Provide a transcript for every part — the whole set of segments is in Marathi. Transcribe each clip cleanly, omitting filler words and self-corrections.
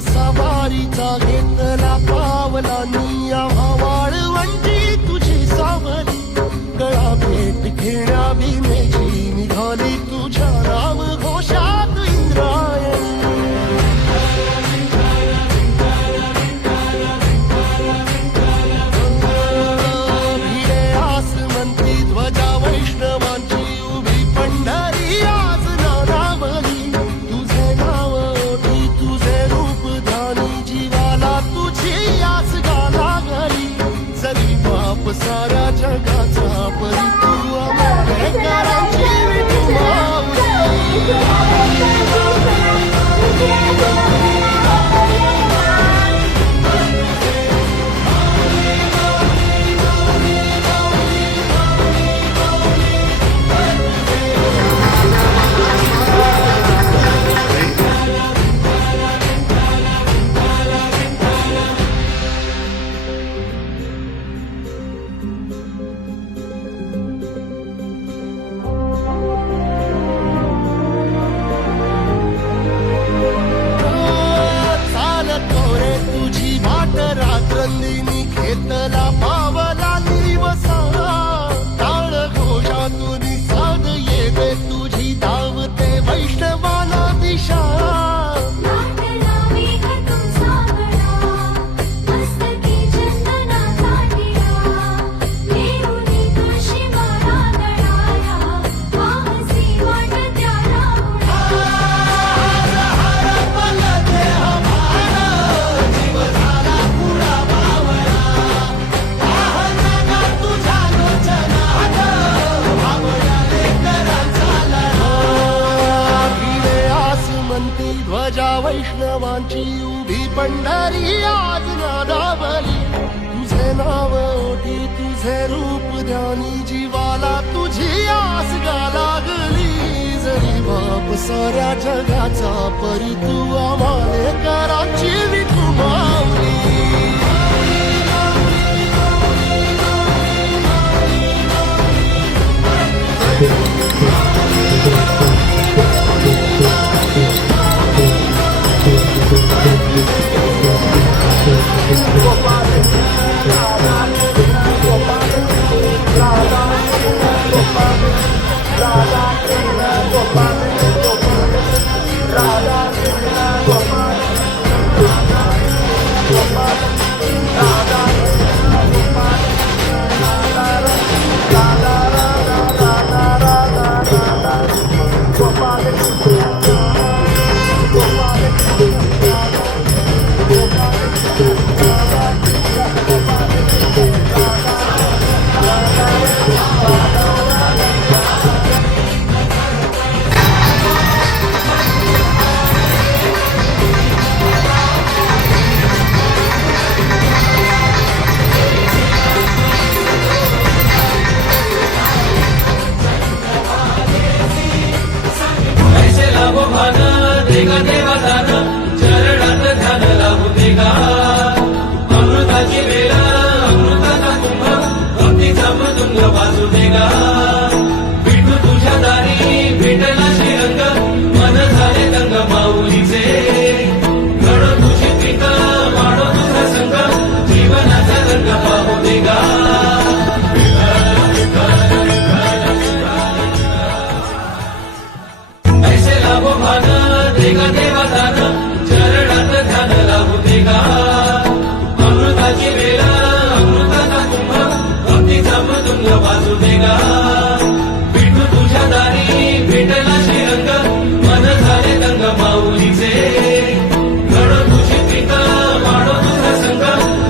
सवारीचा घेतला पावलांनी आम्हा वाळवंटी तुझी सावली गळा भेट घेण्या भीमेची निघाली तुझ्या नाम घोषात इंद्रायणी भिडे आसमंती ध्वजा वैष्णवांची उभी पंढरी आज नानावली तुझे नाव ओठी तुझे रूप ध्यानी जीवाला तुझी आस गाला घरी जरी बाप साऱ्या जगाचा परी तू आंबेडकरांची विठुमाऊली रात्रंदिनी घेतला पावला दिवसा टाळ घोषातून साध येते तुझी धावते वैष्णवाला दिशा ध्वजा वैष्णवांची उभी पंढरी आज नादावली तुझे नाव ओठी तुझे रूप ध्यानी जीवाला तुझी आस गा लागली जरी बाप साऱ्या जगाचा परी तू आंबेडकरांची विठुमाऊली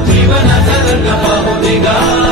जीवनाचा रंग पाहू दे गा